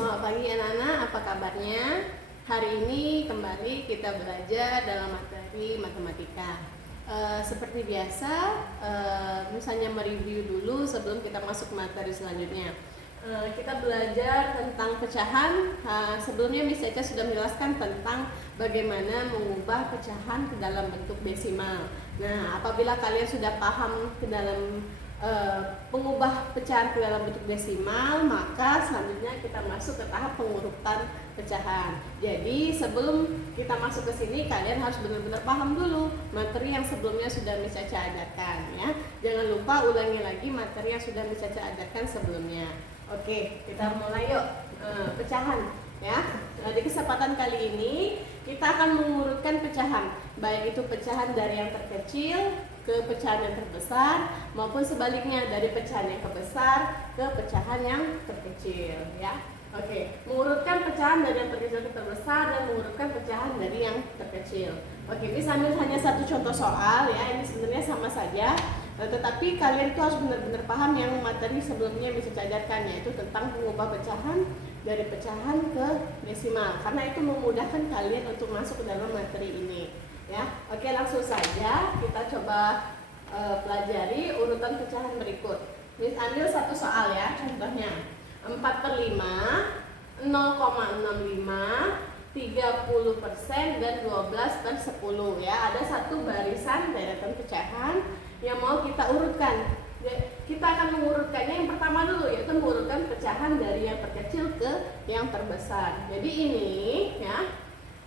Selamat pagi anak-anak, apa kabarnya? Hari ini kembali kita belajar dalam materi matematika. Seperti biasa, misalnya mereview dulu sebelum kita masuk materi selanjutnya. Kita belajar tentang pecahan. Sebelumnya Miss Eca sudah menjelaskan tentang bagaimana mengubah pecahan ke dalam bentuk desimal. Nah, apabila kalian sudah paham ke dalam mengubah pecahan ke dalam bentuk desimal, maka selanjutnya kita masuk ke tahap pengurutan pecahan. Jadi sebelum kita masuk ke sini, kalian harus benar-benar paham dulu materi yang sebelumnya sudah Miss Eca ajarkan, ya. Jangan lupa ulangi lagi materi yang sudah Miss Eca ajarkan sebelumnya. Oke, kita mulai yuk. Pecahan, ya. Nah, di kesempatan kali ini kita akan mengurutkan pecahan, baik itu pecahan dari yang terkecil ke pecahan yang terbesar maupun sebaliknya dari pecahan yang terbesar ke pecahan yang terkecil, ya. Oke, mengurutkan pecahan dari yang terkecil ke terbesar dan mengurutkan pecahan dari yang terkecil. Oke, ini sambil hanya satu contoh soal, ya. Ini sebenarnya sama saja, tetapi kalian itu harus benar-benar paham yang materi sebelumnya bisa diajarkan, yaitu tentang mengubah pecahan dari pecahan ke desimal, karena itu memudahkan kalian untuk masuk ke dalam materi ini, ya. Oke, langsung saja kita coba pelajari urutan pecahan berikut. Miss ambil satu soal, ya. Contohnya 4/5, 0,65, 30% dan 12/10, ya. Ada satu barisan deretan pecahan yang mau kita urutkan. Kita akan mengurutkannya yang pertama dulu, yaitu mengurutkan pecahan dari yang terkecil ke yang terbesar. Jadi ini, ya,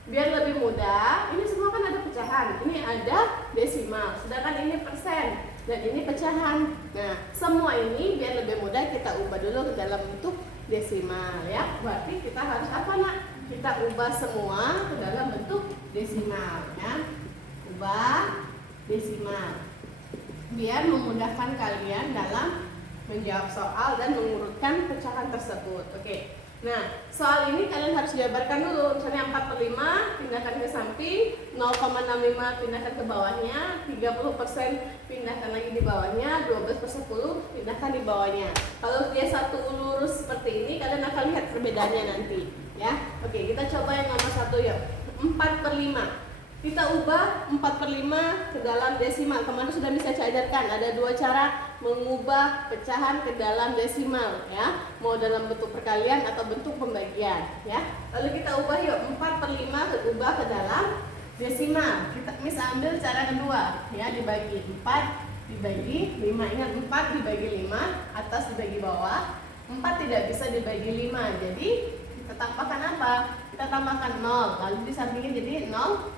biar lebih mudah, ini semua kan ada pecahan, ini ada desimal, sedangkan ini persen dan ini pecahan. Nah, semua ini biar lebih mudah kita ubah dulu ke dalam bentuk desimal, ya. Berarti kita harus apa, nak? Kita ubah semua ke dalam bentuk desimal, ya. Ubah desimal biar memudahkan kalian dalam menjawab soal dan mengurutkan pecahan tersebut. Oke. Nah, soal ini kalian harus jabarkan dulu. Misalnya 4/5 pindahkan ke samping, 0,65 pindahkan ke bawahnya, 30% pindahkan lagi di bawahnya, 12/10 pindahkan di bawahnya. Kalau dia satu lurus seperti ini, kalian akan lihat perbedaannya nanti, ya. Oke, kita coba yang nomor 1 yuk. 4/5. Kita ubah 4/5 ke dalam desimal. Kemarin sudah bisa saya ajarkan, ada dua cara mengubah pecahan ke dalam desimal, ya. Mau dalam bentuk perkalian atau bentuk pembagian, ya. Lalu kita ubah yuk, 4/5 ubah ke dalam desimal. Kita ambil cara kedua, ya, dibagi 4 dibagi 5. Ingat, 4 dibagi 5, atas dibagi bawah. 4 tidak bisa dibagi 5. Jadi kita tambahkan apa? Kita tambahkan 0, lalu di sampingnya jadi 0,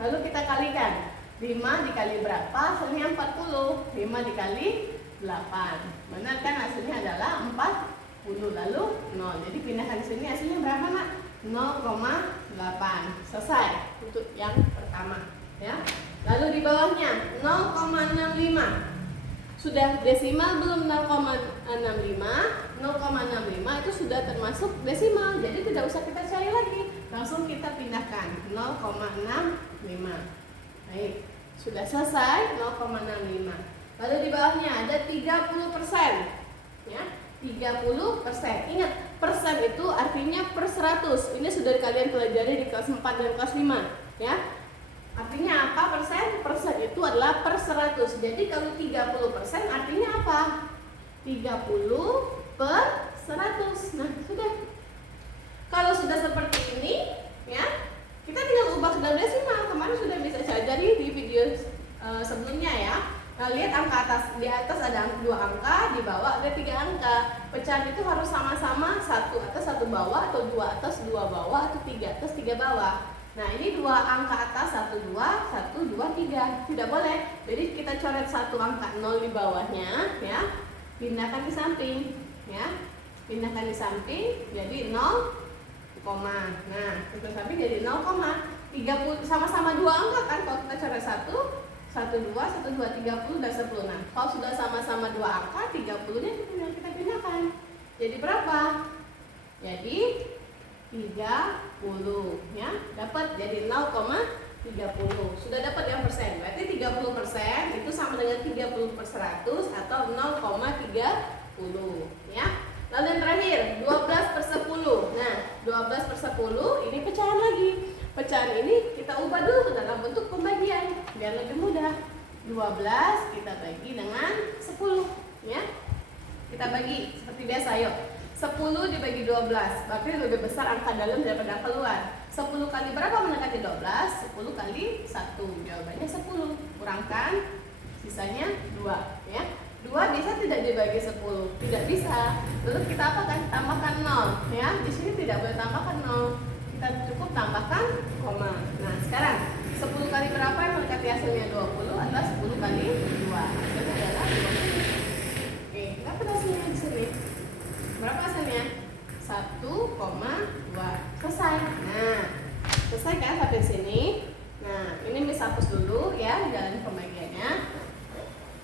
lalu kita kalikan 5 dikali berapa? Hasilnya 40. 5 dikali 8, benar kan? Hasilnya adalah 40, lalu 0. Jadi pindahkan di sini, hasilnya berapa, nak? 0,8. Selesai untuk yang pertama, ya. Lalu di bawahnya 0,65. Sudah desimal belum? 0,65. 0,65 itu sudah termasuk desimal, jadi tidak usah kita cari lagi, langsung kita pindahkan 0,65. Baik, sudah selesai 0,65. Lalu di bawahnya ada 30%, ya, 30%. Ingat, persen itu artinya per 100. Ini sudah kalian pelajari di kelas 4 dan kelas 5, ya. Artinya apa persen? Persen itu adalah per 100. Jadi kalau 30% artinya apa? 30 per 100. Nah, sudah. Kalau sudah seperti ini, ya, kita tinggal ubah ke dalam desimal. Kemarin sudah bisa saya ajari di video sebelumnya, ya. Nah, lihat angka atas. Di atas ada 2 angka, di bawah ada 3 angka. Pecahan itu harus sama-sama 1 atas 1 bawah, atau 2 atas 2 bawah, atau 3 atas 3 bawah. Nah, ini 2 angka atas, 1 2, 1 2 3. Tidak boleh. Jadi kita coret 1 angka 0 di bawahnya, ya. Pindahkan di samping, ya. Pindahkan di samping jadi 0, nah, itu samping jadi 0,30. Sama-sama 2 angka kan? Kalau kita coret 1 2, 1 2, 30 dan 10. Nah, kalau sudah sama-sama 2 angka, 30-nya kita pindahkan. Jadi berapa? Jadi 30, ya. Dapat jadi 0,30. Sudah dapat yang persen. Berarti 30% itu sama dengan 30 per 100 atau 0,30, ya. Lalu yang terakhir 12/10. 12 kita bagi dengan 10 ya. Kita bagi seperti biasa, yuk. 10 dibagi 12, berarti lebih besar angka dalam daripada angka luar. 10 kali berapa mendekati 12? 10 kali 1, jawabannya 10. Kurangkan, sisanya 2 ya. 2 bisa tidak dibagi 10? Tidak bisa. Lalu kita apakan? Tambahkan 0 ya. Di sini tidak boleh tambahkan 0. Kita cukup tambahkan koma. Nah, sekarang 10 kali berapa yang mendekati hasilnya 20 atau 10 kali 2? Hasilnya adalah 20. Oke, dapat hasilnya di sini. Berapa hasilnya? 1,2. Selesai. Nah, selesai kan sampai sini. Nah, ini bisa hapus dulu ya jalan pembagiannya.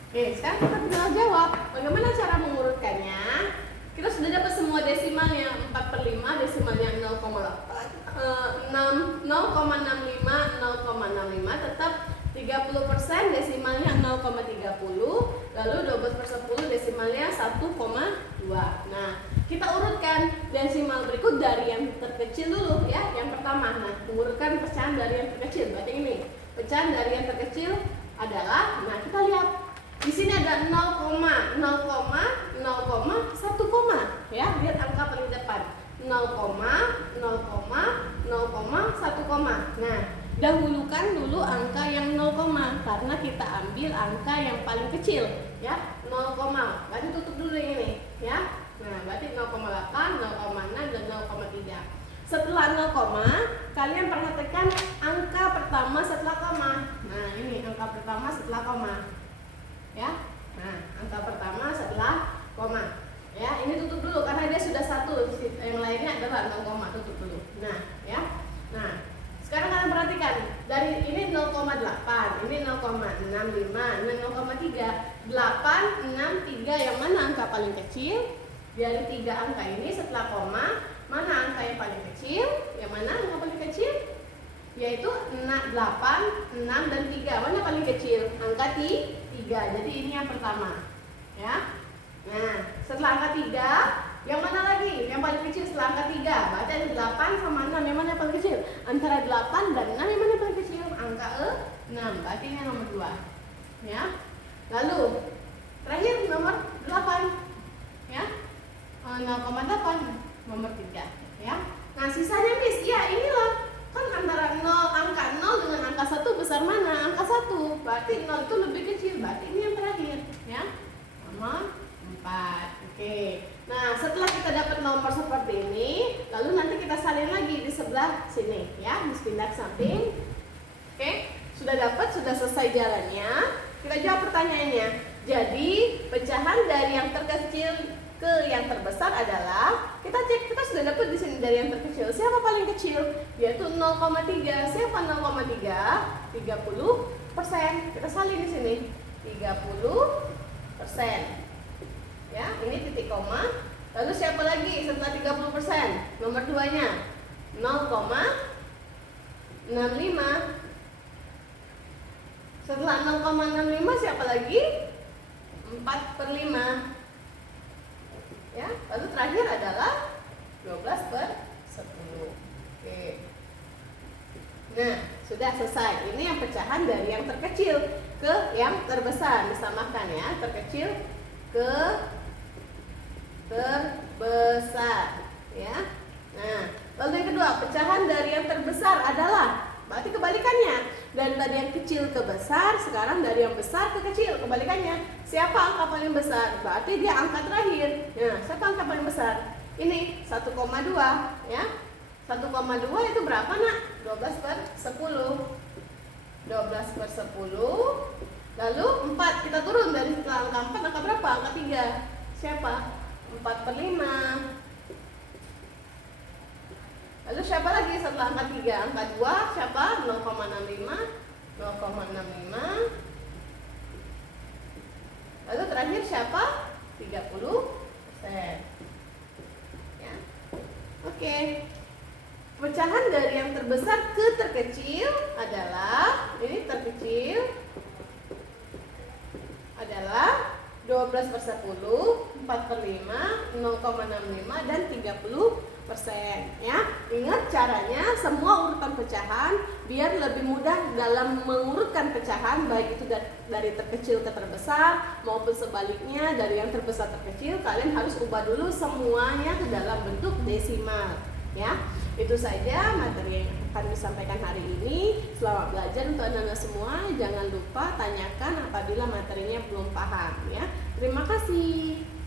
Oke, sekarang kita tinggal jawab. Bagaimana cara mengurutkannya? Kita sudah dapat semua desimalnya. 4/5 desimalnya 0,65 tetap 30% desimalnya 0,30, lalu 12/10 desimalnya 1,2. Nah, kita urutkan desimal berikut dari yang terkecil dulu ya. Yang pertama, nah, mengurutkan pecahan dari yang terkecil. Berarti ini pecahan dari yang terkecil adalah, nah kita lihat di sini ada 0,1, ya. Lihat angka paling depan 0,1. Nah, dahulukan dulu angka yang 0, karena kita ambil angka yang paling kecil ya, 0, berarti tutup dulu yang ini ya. Nah, berarti 0,8, 0,6 dan 0,3. Setelah 0, kalian perhatikan angka pertama setelah koma. Nah, ini angka pertama setelah koma ya. Nah, angka pertama setelah koma ya. Ini tutup dulu karena dia sudah 1, yang lainnya adalah 0, tutup dulu. Nah ya. Nah, sekarang kalian perhatikan, dari ini 0,8, ini 0,65, ini 0,3, 8, 6, 3, yang mana angka paling kecil? Dari 3 angka ini setelah koma, mana angka yang paling kecil? Yang mana angka paling kecil? Yaitu 8, 6, dan 3. Mana paling kecil? Angka 3, jadi ini yang pertama ya. Nah, setelah angka 3, yang mana lagi? Yang paling kecil setelah angka 3. Berarti ada 8 sama 6. Yang mana yang paling kecil? Antara 8 dan 6 yang mana yang paling kecil? Angka 6. Berarti ini nomor 2. Ya. Lalu terakhir nomor 8. Ya. 0,8 nomor 3, ya. Nah, sisanya Miss, ya inilah. Kan antara 0, angka 0 dengan angka 1 besar mana? Angka 1. Berarti 0 itu lebih kecil. Berarti ini yang terakhir, ya. Nomor 4. Oke. Nah, setelah kita dapat nomor seperti ini, lalu nanti kita salin lagi di sebelah sini, ya. Miss pindah ke samping. Oke, sudah dapat, sudah selesai jalannya. Kita jawab pertanyaannya. Jadi, pecahan dari yang terkecil ke yang terbesar adalah, kita cek, kita sudah dapat di sini dari yang terkecil. Siapa paling kecil? Yaitu 0,3. Siapa 0,3? 30%. Kita salin di sini. 30%. Ya, ini titik koma. Lalu siapa lagi setelah 30%? Nomor 2-nya 0,65. Setelah 0,65 siapa lagi? 4/5. Ya, lalu terakhir adalah 12/10. Oke. Nah, sudah selesai. Ini yang pecahan dari yang terkecil ke yang terbesar. Disamakan ya, terkecil ke terbesar, ya. Nah, lalu yang kedua, pecahan dari yang terbesar adalah, berarti kebalikannya. Dari tadi yang kecil ke besar, sekarang dari yang besar ke kecil, kebalikannya. Siapa angka paling besar? Berarti dia angka terakhir. Nah, siapa angka paling besar? Ini 1,2, ya. 1,2 itu berapa, Nak? 12/10. 12/10. Lalu 4, kita turun dari setelah angka 4, angka berapa? Angka 3. Siapa? 4/5. Lalu siapa lagi setelah angka 3? Angka 2, siapa? 0,65. 0,65. Lalu terakhir siapa? 30%. Ya. Oke. Pecahan dari yang terbesar ke terkecil adalah, ini terkecil adalah 12 per 10, 4 per 5, 0,65 dan 30% ya. Ingat caranya, semua urutan pecahan biar lebih mudah dalam mengurutkan pecahan, baik itu dari terkecil ke terbesar maupun sebaliknya dari yang terbesar terkecil, kalian harus ubah dulu semuanya ke dalam bentuk desimal ya. Itu saja materi yang akan disampaikan hari ini. Selamat belajar untuk anak-anak semua. Jangan lupa tanyakan apabila materinya belum paham ya. Terima kasih.